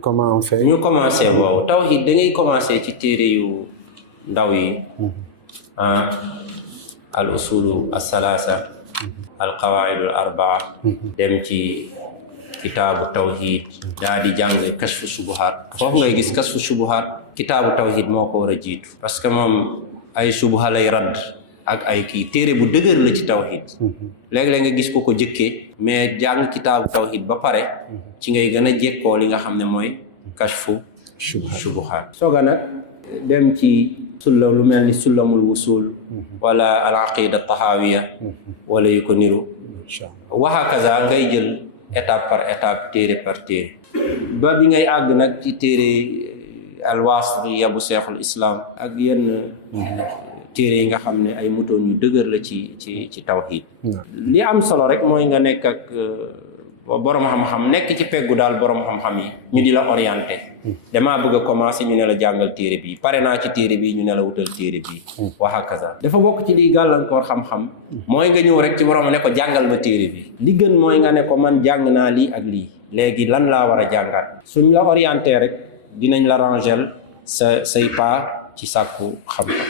comment on fait? ñu commencé boobu tawhid da ngay commencé ci téere yu ndaw yi al usulu as-salasa al qawaid al arbaa dem ci kitaabu tawhid daa di jàng kashfu shubuhaat foofu ngay gis kashfu shubuhaat kitaabu tawhid moo ko war a jiitu parce que moom ay shubuha lay radd ak ay kii téere bu dëgër la ci tawhid léeg-léeg nga gis ko jëkkee mais jàng kitaabu tawhid ba pare ci ngay gën a jekkoo li nga xam ne mooy kashfu shubuhaat sooga nag dem ci sulla lu mel ni sullamul wusul wala al aqida tahawiya wala yu ko niru waxakaza ngay jël étape par étape téere par téere ba bi ngay àgg nag ci téere alwaasitiya bu seexul islam ak yenn téere yi nga xam ne ay mutoon yu dëgër la ci tawhid li am solo rek mooy nga nekk ak borom xam-xam nekk ci peggu daal borom xam-xam yi ñu di la orienté damaa bëgg a commencé ñu ne la jàngal téere bi pare naa ci téere bi ñu ne la wutal téere bi wa hakaza dafa bokk ci liy gàllankoor xam-xam mooy nga ñëw rek ci borom ne ko jàngal ma téere bi li gën mooy nga ne ko man jàng naa lii ak lii léegi lan laa war a jàngaat suñ la orienté rek dinañ la rangel say pas ci sàkku xam-xam